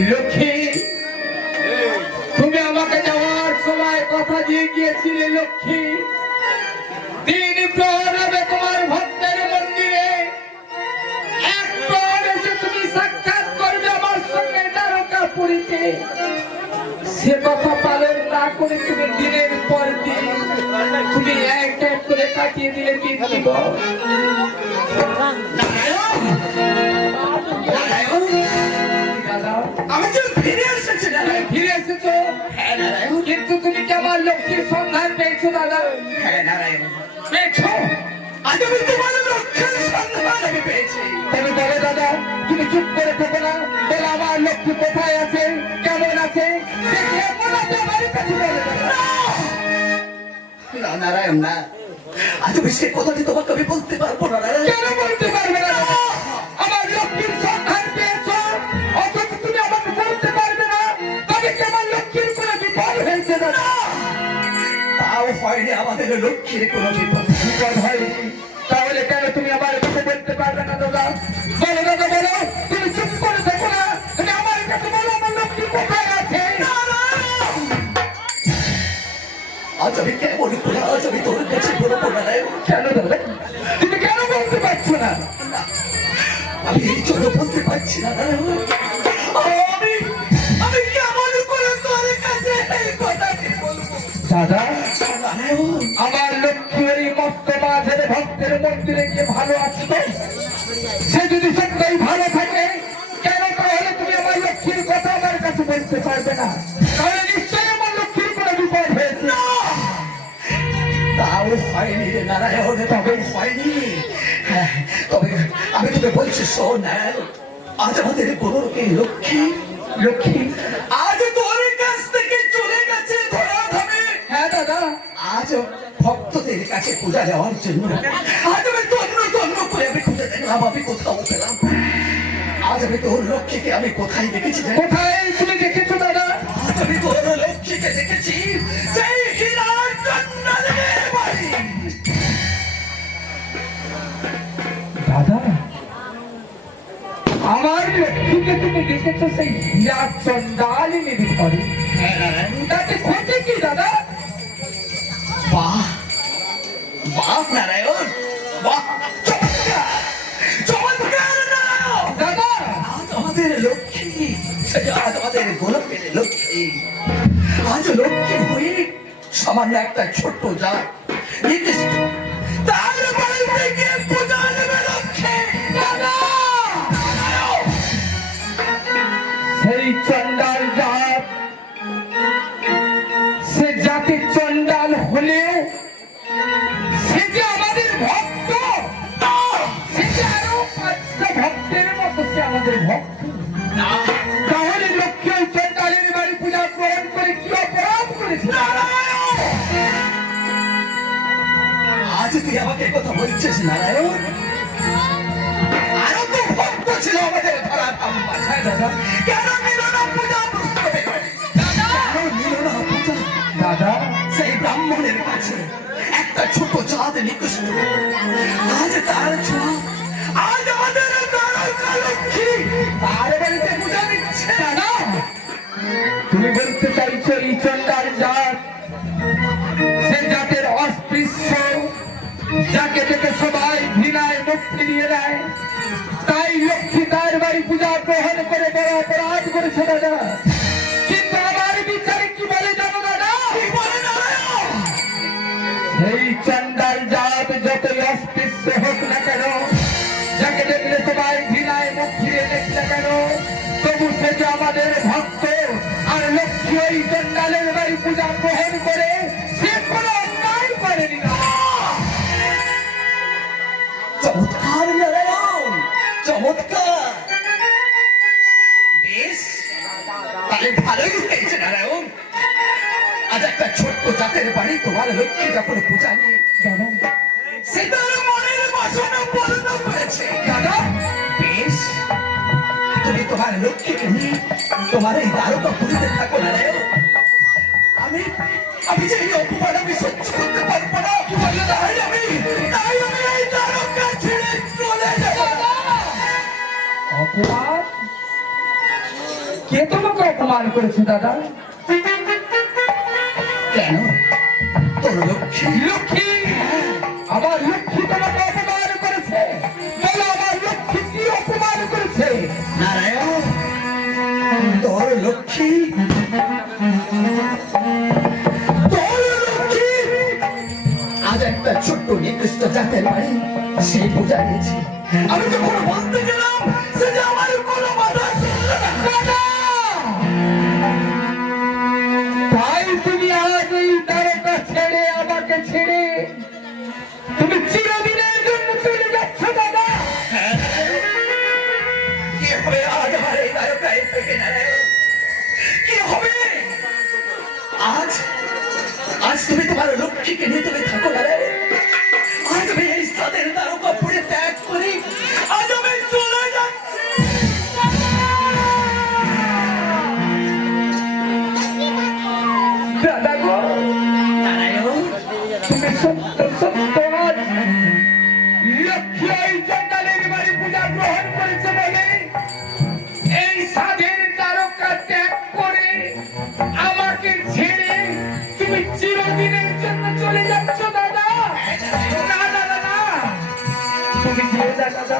লক্ষ্মী, তুমি আমাকে যাওয়ার সময় কথা দিয়ে গিয়েছিলে লক্ষ্মী, 3 প্রহর হবে তোমার ভক্তের মন্দিরে, 1 প্রহর এসে তুমি সাক্ষাৎ করবে আমার সঙ্গে দ্বারকাপুরীতে। সে কথা পালন না করে তুমি দিনের পর দিন তুমি এক এক করে কাটিয়ে দিলে 3 দিবস। আমি যে ফিরে এসেছি দাদা। ফিরে এসেছো? হ্যাঁ নারায়ণ। কিন্তু তুমি কি আমার লক্ষ্মীর সন্ধান পেয়েছো দাদা? হ্যাঁ নারায়ণ, পেয়েছো? আজ আমি তোমার লক্ষ্যের সন্ধান আমি পেয়েছি। তবে বলো দাদা, তুমি চুপ করে থেকো না, বলো আমার লক্ষ্মী কোথায় আছে, কেমন আছে, সে কেমন আছে আমার কাছে বলো দাদা। না নারায়ণ না, আজ আমি সে কথাটি তোমাকে আমি বলতে পারবো না নারায়ণ। কেন বলতে পারবে না দাদা? আমার লক্ষ্মীর সন্ধান পেয়েছো, অথচ তুমি আমাকে বলতে পারবে না, তবে কি আমার লক্ষ্মীর কোনো বিপদ হয়েছে দাদা? তাও হয়নি আমাদের লক্ষ্মীর কোনো বিপদ। বিপদ হয়নি, তাহলে কেন তুমি আমার কাছে বলতে পারবে না দাদা? বলো দাদা বলো, তুমি চুপ করে থাকো না, তুমি আমার কাছে বলো আমার লক্ষ্মী কোথায় আছে। আজ আমি কেমন করে আজ আমি তোর কাছে বলবো নারায়ণ। কেন দাদা, তুমি কেন বলতে পারছো না? আমি এই জন্য বলতে পারছি না নারায়ণ। আমি আমি কেমন করে তোর কাছে এই কথাটি বলবো দাদা, নারায়ণ। আমার লক্ষ্মী এই মস্ত মাঝের ভক্তের মন্দিরে গিয়ে ভালো আছে তো? সে যদি সত্যই ভালো থাকে, কেন তাহলে তুমি আমার লক্ষ্মীর কথা আমার কাছে বলতে পারবে না? তাহলে নিশ্চয়ই আমার লক্ষ্মীর কোনো বিপদ হয়েছে। তাও হয়নি রে নারায়ণ, তবে হয়নি। হ্যাঁ, তবে আমি তোকে বলছি শোন নারায়ণ, আজ আমাদের গরুকে লক্ষ্মী লক্ষ্মী? আজ তোর কাছ থেকে চলে গেছে ধরাধামে। হ্যাঁ দাদা। আজ ভক্তদের কাছে পূজা দেওয়ার জন্য আজ আমি তন্ন তন্ন করে আমি খুঁজে দেখলাম, আমি কোথাও পেলাম। আজ আমি তোর লক্ষ্মীকে আমি কোথায় দেখেছি জানিস? কোথায় তুমি দেখেছো দাদা? আজ আমি তোর লক্ষ্মীকে দেখেছি সেই হীরার চন্দনের বাড়ি। দাদা, আমার লক্ষ্মীকে তুমি দেখেছো সেই হীরা চন্দালিনীর ঘরে? তাতে ক্ষতি কি দাদা? বাহ বাহ নারায়ণ, বাহ, চমৎকার চমৎকার নারায়ণ। দাদা, আজ আমাদের লক্ষ্মী, আজ আমাদের গোলকের লক্ষ্মী, আজ লক্ষ্মী হয়ে সামান্য একটা ছোট্ট যা নির্দিষ্ট তার বাড়িতে গিয়ে পূজা নেবে লক্ষ্মী। দাদা, সেই চন্ডাল জাত, সে জাতি চন্ডাল হলেও সে যে আমাদের ভক্ত, সে যে আরো 5টা ভক্তের মতো সে আমাদের ভক্ত। তাহলে লক্ষ্মী ওই চন্ডালের বাড়ি পূজা গ্রহণ করে কি অপরাধ করেছে? আজ তুই আমাকে কথা বলছিস নারায়ণ? আরো তো ভক্ত ছিল আমাদের ধরাধাম বাসায় দাদা, কেন মিলন পূজা বুঝতে পারি? কেন মিলন পূজা? দাদা, সেই ব্রাহ্মণের কাছে একটা ছোট চাঁদ নিকৃষ্ট, আজ তার ছোঁয়া, আজ আমাদের দ্বারকা লক্ষ্মী তার বাড়িতে পূজা দিচ্ছে। দাদা, তুমি বলতে চাইছো এই চন্ডাল জাত, সে জাতের অস্পৃশ্য, যাকে দেখে সবাই ঘৃণায় মুখ ফিরিয়ে দেয়, তাই লক্ষ্মী তার বাড়ি পূজা গ্রহণ করে বড় অপরাধ করেছে দাদা। কিন্তু আমার বিচারে কি বলে জানো দাদা? কি বলে নারায়ণ? এই চন্ডাল জাত যতই অস্পৃশ্য হোক না কেন, যাকে দেখলে সবাই ঘৃণায় মুখ ফিরিয়ে দেখছে কেন, তবু সে যে আমাদের ভক্ত। আর লক্ষ্মী ওই চন্ডালের বাড়ি পূজা গ্রহণ করে সে কোনো অন্যায় করেনি না। চমৎকার নারায়ণ, চমৎকার। বেশ, তাহলে ভালোই হয়েছে নারায়ণ। আজ একটা ছোট্ট জাতের বাড়ি তোমার লক্ষ্মী যখন পূজা নিয়ে দাদা, সে তার মনের বাসনা পূর্ণ করেছে। দাদা, বেশ, তুমি তোমার লক্ষ্মীকে নিয়ে তোমার এই দ্বারকা পুরীতে থাকো নারায়ণ। আমি আমি যে এই অপমান আমি সহ্য করতে পারবো না। কি বললে? তাই আমি এই দ্বারকা ছেড়ে চলে যাব। অপরাধ? কে তোমাকে অপমান করেছে দাদা? কেন? তোর লক্ষ্মী লক্ষ্মী, আমার লক্ষ্মী তোমাকে অপমান করেছে? বলো আমার লক্ষ্মী কি অপমান করেছে? নারায়ণ, তোর লক্ষ্মী আজ একটা ছোট্ট নিকৃষ্ট জাতের বাড়ি সেই পূজা দিয়েছে। আমি যখন বলতে গেলাম সে যে আমার কোনো বাধা শুনলো না। তাই তুমি আজ এই তারকা ছেড়ে আমাকে ছেড়ে তুমি চিরদিনের জন্য চলে যাচ্ছ দাদা? কি হবে আজ আমার এই তারকায় থেকে? নারায়ণ, কি হবে আজ? আজ তুমি তোমার লক্ষ্মীকে নিয়ে তুমি থাকো নারায়ণ। আজ আমি এই সাদের তারকা পুড়ে ত্যাগ করি, আজ আমি চলে যাচ্ছি। দাদা গো, নারায়ণ, তুমি সত্য সত্য আজ লক্ষ্মী এই জঙ্গলের বাড়ি পূজা গ্রহণ করেছে বলে এই সাধের তারকা ত্যাগ করে আমাকে ছেড়ে তুমি চিরদিনের জন্য চলে যাচ্ছ দাদা? না দাদা না, তুমি যেও না দাদা।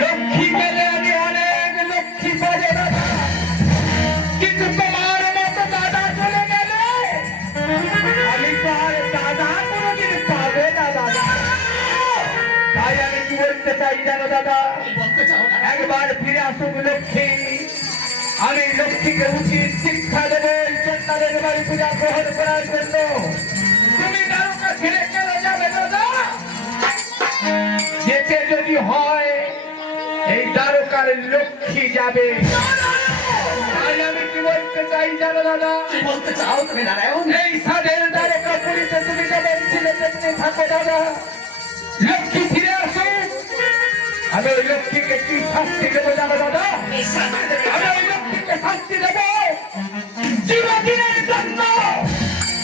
লক্ষ্মী গেলে আমি অনেক লক্ষ্মী পাবো দাদা, কিন্তু তোমার মতো দাদা চলে গেলে আমি তো আর দাদা কোনোদিন পাবো না দাদা। তাই আমি কি বলতে চাই জানো দাদা? কি বলতে চাও না? একবার ফিরে আসুক লক্ষ্মী, আমি লক্ষ্মীকে উচিত শিক্ষা দেবো এই সন্তানের বাড়ি পূজা গ্রহণ করার জন্য। তুমি তারকা ছেড়ে চলে যাবে দাদা? যেতে যদি হয় এই দ্বারকার লক্ষ্মী যাবে। তাই আমি কি বলতে চাই জানো দাদা? কি বলতে চাও তুমি নারায়ণ? এই সাধের দ্বারকা পুরীতে তুমি যেমন ছিলে তেমনি থাকো দাদা। লক্ষ্মী ফিরে আসুক, আমি ওই লক্ষ্মীকে কি শাস্তি দেবো জানো দাদা? এই সাদের দেবে। আমি ওই লক্ষ্মীকে শাস্তি দেবো চিরদিনের জন্য।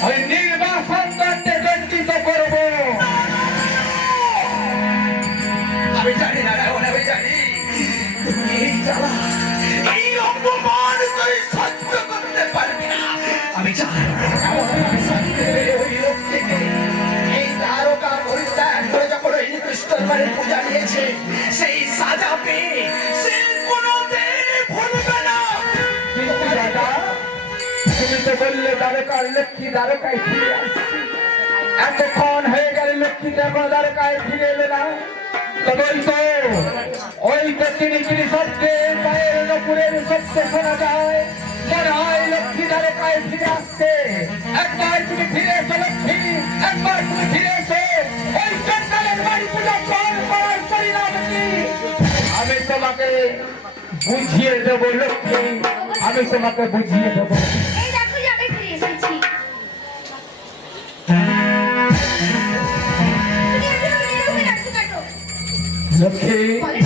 আমি নির্বাসন দণ্ডে দণ্ডিত করবো। আমি জানি নারায়ণ, আমি জানি তুমি এই জ্বালা, এই অপমান তুই সহ্য করতে পারবি না। আমি জানি এমন একটা শাস্তি দেবে ওই লক্ষ্মীকে। এই তারকা পরিত্যাগ করে যখন ওই নিকৃষ্টর বাড়ি পূজা দিয়েছে, সেই সাজা পেয়ে সে কোনোদিন ভুলবে না। কিন্তু দাদা, তুমি তো বললে দ্বারকার লক্ষ্মী দ্বারকায় ফিরে আসছে। এতক্ষণ হয়ে গেল লক্ষ্মী তো এখনো দ্বারকায় ফিরে এলে না। তবে ওই তো চিনি চিনি শব্দে পায়ের নপুরের শব্দ শোনা যায়, মনে হয় লক্ষ্মী দ্বারকায় ফিরে আসছে। একবার তুমি ফিরে এসো লক্ষ্মী, একবার তুমি ফিরে এসো। ওই চন্ডালের বাড়ি পূজা গ্রহণ করার পরিণাম কি আমি তোমাকে বুঝিয়ে দেবো লক্ষ্মী, আমি তোমাকে বুঝিয়ে দেবো। এই দেখো যে আমি ফিরে এসেছি। তুমি এভাবে নীরবে রাখছো কেন? লক্ষ্মী, বলে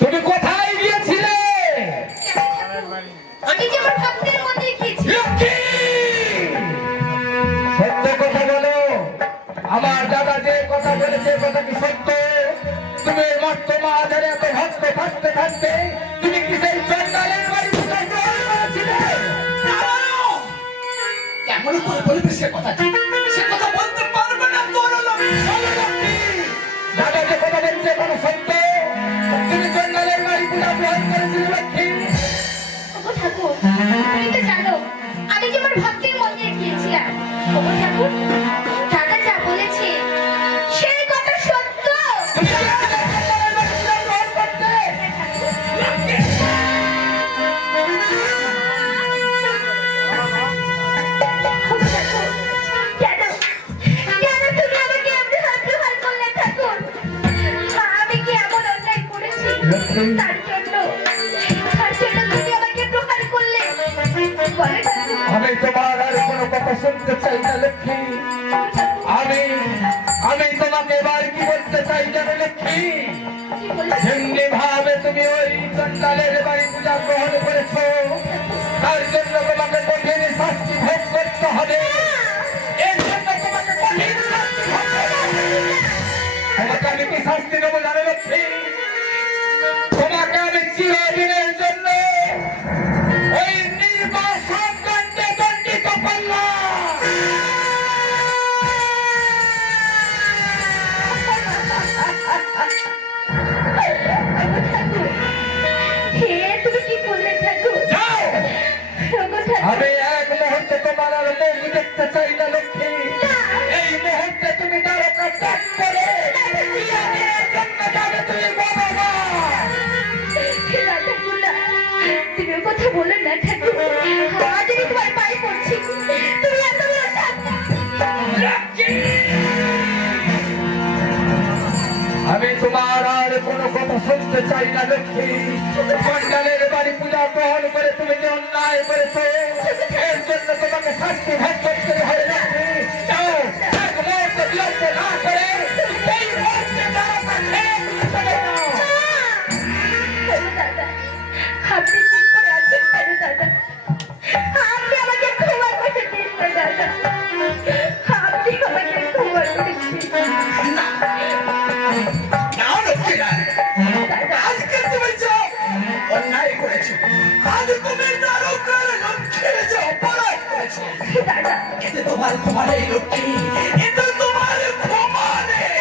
তুমি কোথায় গিয়েছিলে? আমি যে আমার ভক্তের মধ্যে গিয়েছি। লক্ষ্মী, সত্য কথা বলো। আমার দাদা যে কথা বলেছে কথা কি সত্য? তুমি মর্তমাধারে এত ভক্ত থাকতে থাকতে তুমি কি সেই চন্ডালের বাড়ি পূজা গ্রহণ করেছিলে? নারায়ণ, কেমন করে বলবে সে কথা? সে কথা বলতে পারবে না তোর লক্ষ্মী। বলো লক্ষ্মী, দাদা যে কথা বলছে কোনো সত্য? তুমি চন্ডালের বাড়ি পূজা গ্রহণ করেছিলে লক্ষ্মী? ওগো ঠাকুর, তুমি তো জানো আমি যে আমার ভক্তের মন্দিরে গিয়েছিলাম। ওগো ঠাকুর, দাদা যা বলেছে সেই কথা সত্য। তুমি গিয়েছিলে চন্ডালের বাড়ি পূজা গ্রহণ করতে? ওগো ঠাকুর, কেন কেন তুমি আমাকে এমনি হাত করলে ঠাকুর? আমি কি এমন অন্যায় করেছি তার জন্য তুমি আমাকে প্রহার করলে? বলে ঠাকুর, আমি তোমার আর কোনো কথা শুনতে চাই না লক্ষ্মী। আমি আমি তোমাকে এবার কি বলতে চাই জানো লক্ষ্মী? কি বলছো? যেমনি ভাবে তুমি ওই চন্ডালের বাড়ি পূজা গ্রহণ করেছো, তার জন্য তোমাকে কঠিন শাস্তি ভোগ করতে হবে। এর জন্য তোমাকে কঠিন শাস্তি ভোগ করতে হবে। তোমাকে আমি কি শাস্তি দেবো জানো লক্ষ্মী? তোমাকে লক্ষ্মী এই মুহূর্তে তুমি দ্বারকা ত্যাগ করে চিরদিনের জন্য যাবে তুমি বনবাস। ঠাকুর না, তুমি ও কথা বলো না ঠাকুর। আজ আমি তোমার পায়ে পড়ছি, তুমি এত বড় ঠাকুর। আমি তোমার আর কোনো কথা শুনতে চাই না লক্ষ্মী। মন্ডলের বাড়ি পূজা গ্রহণ করে তুমি যে অন্যায় করেছো এর জন্য তোমাকে শাস্তি ভোগ করতে হবে লক্ষ্মী। যাও, এক মুহূর্তে বিলম্ব না করে এই মুহূর্তে দ্বারকা ছেড়ে চলে যাও। দাদা, আপনি ঠিক করে আছেন কেন দাদা? আপনি আমাকে ক্ষমা করে দিন না দাদা, আপনি আমাকে ক্ষমা করে দিন। না লক্ষ্মী না, দাদা, আজকে তুমি যে অন্যায় করেছো, আজ তুমি দ্বারকার লক্ষ্মীর যে অপরাধ করেছো, দাদা, এতে তোমার ক্ষমা নেই লক্ষ্মী, এতে তোমার ক্ষমা নেই।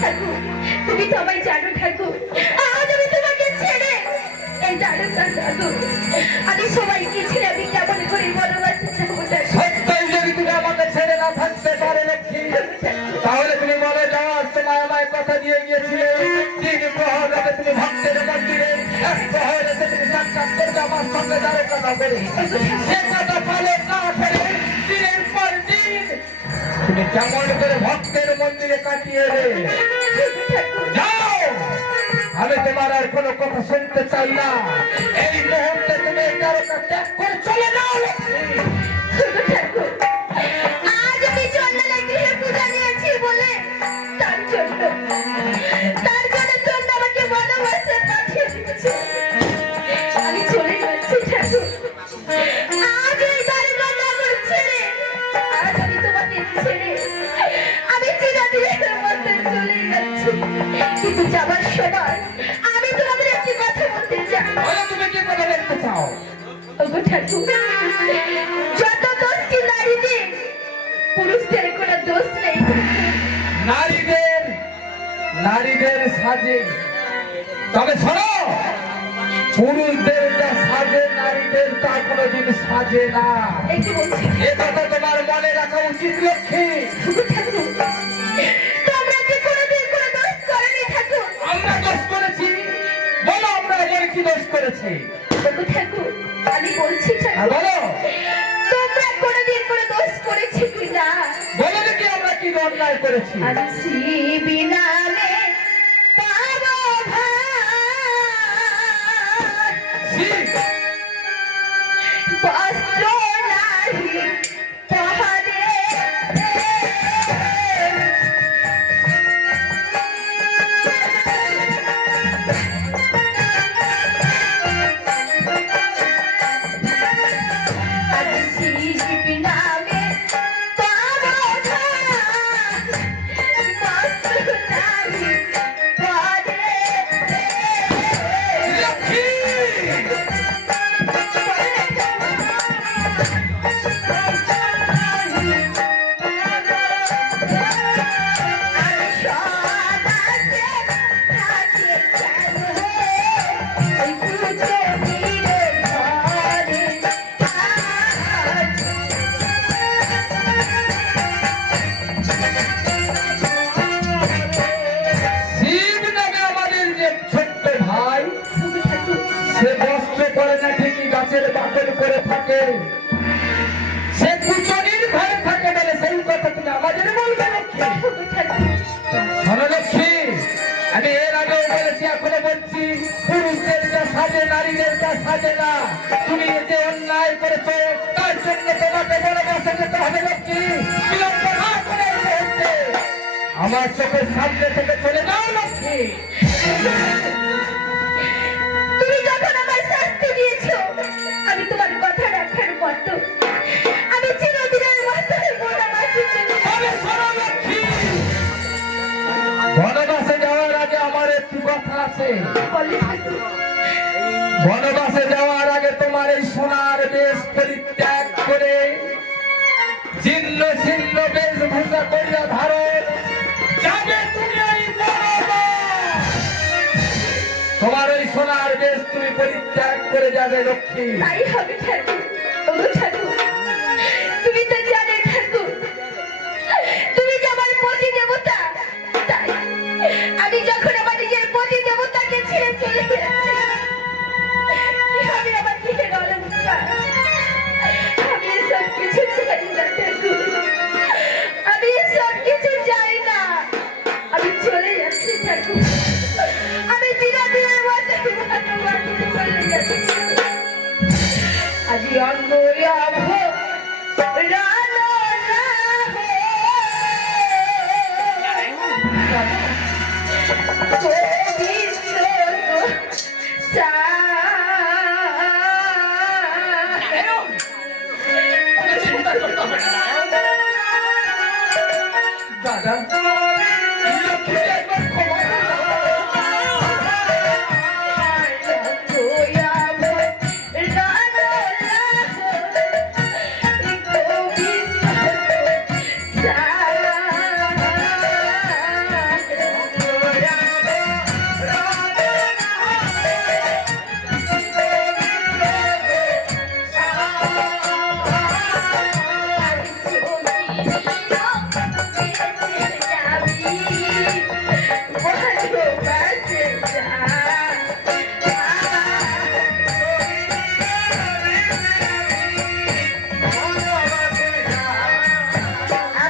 ঠাকুর, তুমি তো আমায় জানো ঠাকুর, আজ আমি তোমাকে ছেড়ে এই জানো না ঠাকুর, আমি সবাইকে ছেড়ে আমি কেমন করে বনবাসে যাবো ঠাকুর। সত্যই যদি তুমি আমাকে ছেড়ে না থাকতে পারো লক্ষ্মী, তাহলে তুমি বলে যাওয়ার সময় আমায় কথা দিয়ে গিয়েছিলে 3 প্রহর রাতে তুমি ভক্তের মন্দিরে 1 প্রহর এসে তুমি সাক্ষাৎ করবে আমার সঙ্গে দ্বারকা নগরে। সে কথা পালন না করে দিনের পর দিন তুমি কেমন করে ভক্তের মন্দিরে কাটিয়ে এলে। যাও, আমি তোমার আর কোনো কথা শুনতে চাই না। এই মুহূর্তে তুমি এই দ্বারকা ত্যাগ করে চলে যাও লক্ষ্মী। ঠাকুর, আজ আমি চন্দনের গৃহে পূজা নিয়েছি বলে তার জন্য চন্দ্র আমাকে বনবাসে পাঠিয়ে দিয়েছে। আমি চলে যাচ্ছি ঠাকুর, আজ এই দ্বারকা নগর ছেড়ে, আজ আমি তোমাকে ছেড়ে আমি চিরদিনের মধ্যে চলে যাচ্ছি। কিন্তু যাবার সময় আমি তোমাদের একটি কথা বলতে চাই। বলো, তুমি কি কথা বলতে চাও? ওগো ঠাকুর, যত দোষ কি নারীদের, পুরুষদের কোনো দোষ নেই। নারীদের সাজে, তবে শোনো, পুরুষদের যা সাজে নারীদের তা কোনোদিন সাজে না। একটু বলছি এ কথা তোমার মনে রাখা উচিত লক্ষ্মী। ওগো ঠাকুর, তোমরা কি কোনোদিন কোনো দোষ করনি ঠাকুর? আমরা দোষ করেছি? বলো, আমরা এর কি দোষ করেছি? ওগো ঠাকুর, আমি বলছি হ্যাঁ, ঠাকুর, বলো তোমরা কোনোদিন কোনো দোষ করেছি কি না? বলো দেখি আমরা কি অন্যায় করেছি। আজ শিবি নামে পাবো ভাই, বস্ত্র নাহি পহরে। আজ শিবি নামে পাবো ভাই, বস্ত্র নাহি পহরে। লক্ষ্মী, শিব নামে আমাদের যে ছোট্ট ভাই, সে বস্ত্র পরে না ঠিকই গাছের বাকল করে থাকে, সে কুচনির ঘরে থাকে বলে সেই কথা তুমি আমাদের বলবে লক্ষ্মী। শোনো লক্ষ্মী, আমি এর আগেও বলেছি এখনো বলছি, পুরুষদের যা সাজে নারীদের তা সাজে না। তুমি যে অন্যায় করেছো তার জন্য তোমাকে বনবাসে যেতে হবে লক্ষ্মী। বিলম্ব না করে এই মুহূর্তে আমার চোখের সামনে থেকে চলে যাও লক্ষ্মী। তুমি যখন আমার শাস্তি দিয়েছো, আমি তোমার কথা রাখার মতো আমি চিরদিনের মতো বনবাসে চলে তবে শোনো লক্ষ্মী, বনবাসে যাওয়ার আগে আমার একটি কথা আছে। বলে ঠাকুর। বনবাসে যাওয়ার আগে তোমার এই সোনার বেশ পরিত্যাগ করে ছিন্ন ছিন্ন বেশভূষা করিয়া ধারণ যাবে তুমি এই বনবাস। তোমার ওই সোনার বেশ তুমি পরিত্যাগ করে যাবে লক্ষ্মী। তাই হবে ঠাকুর। ওগো ঠাকুর, তুমি তো জানো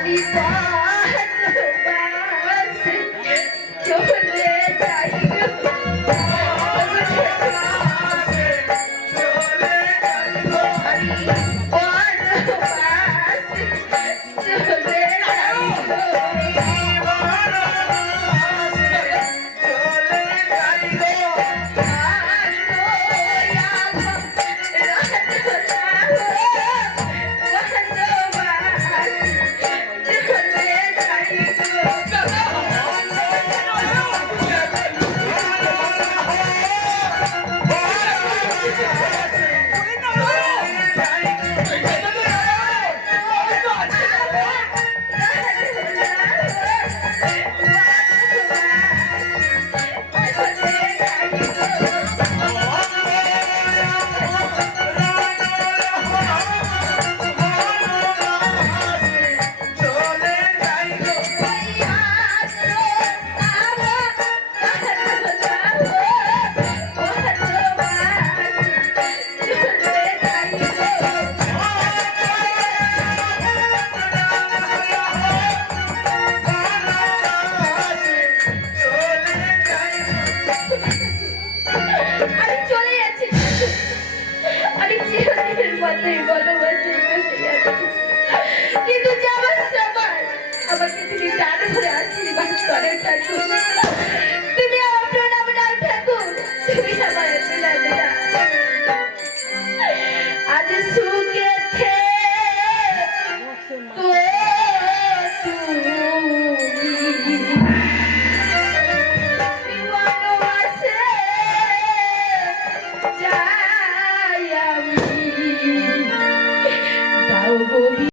আমি বনবাসে চলে যাই গো। আমি বনবাসে চলে যাই গো।